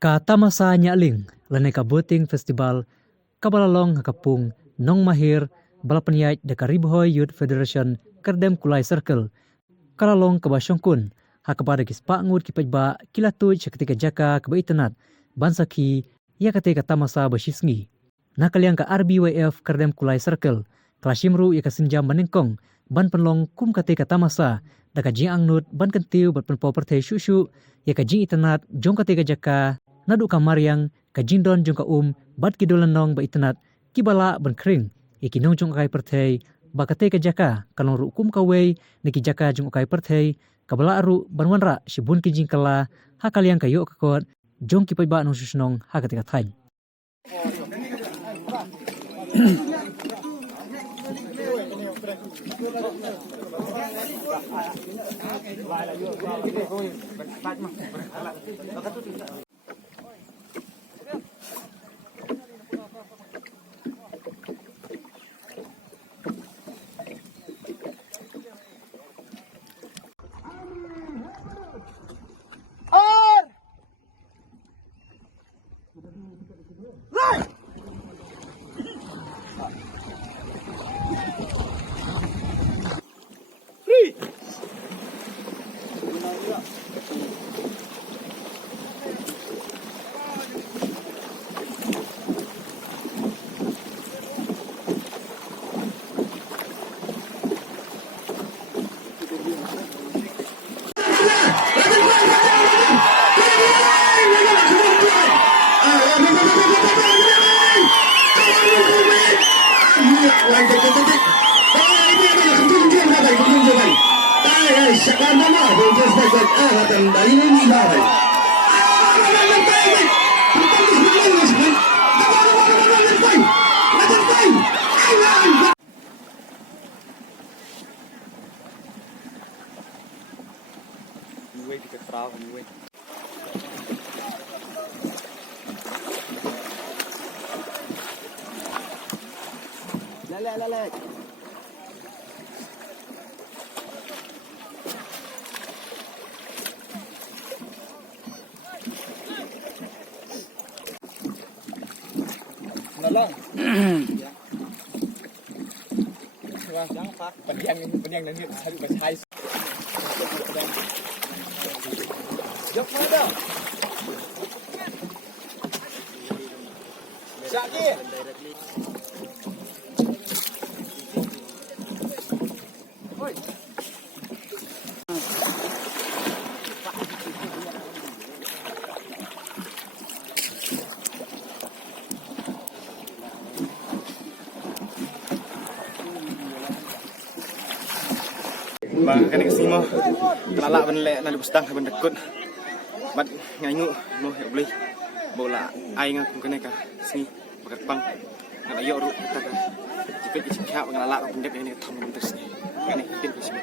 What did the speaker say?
Katamasa nyaling lanai kabuting festival kabalalong hakapung nong mahir balapanyait da Karibohoy Youth Federation Kerdem Kulai Circle kalalong kabasyongkun hakapada kispangut kipajba kilatuj ketika jaka kabaitanat bansaki ya ketika tamasa basisngi nakaliang ka RBYF Kerdem Kulai Circle klasimru ya kasinjam manengkong ban penlong kum ketika tamasa da kajing angnut ban kentiu bat penpau pertai syusyu ya kajing itanat jong ketika jaka nadu kamariang kajindon jong ka bat kidolanong ba itanat kibala ban kring ikinong jong kai pertai ba ketika jaka kalong rukum kawei niki jaka jong kai pertai kabala aru banwanra shibun kijing kala hakaliang kayo kakot jong kipaiba nong susnong hakatika thain Lang. Jangan pak, pendiang nanti cari bahasa. Jok mana? Syaki. Oi. Bang kan ke sini kelala ben lek nan bustang ben dekut bat ngayu no ya boleh bola ai ngaku kene ka sini bakat bang ngan ayo ru kita ka jipet jipet ngalala pendek ini thong terus ni kene pin ke sini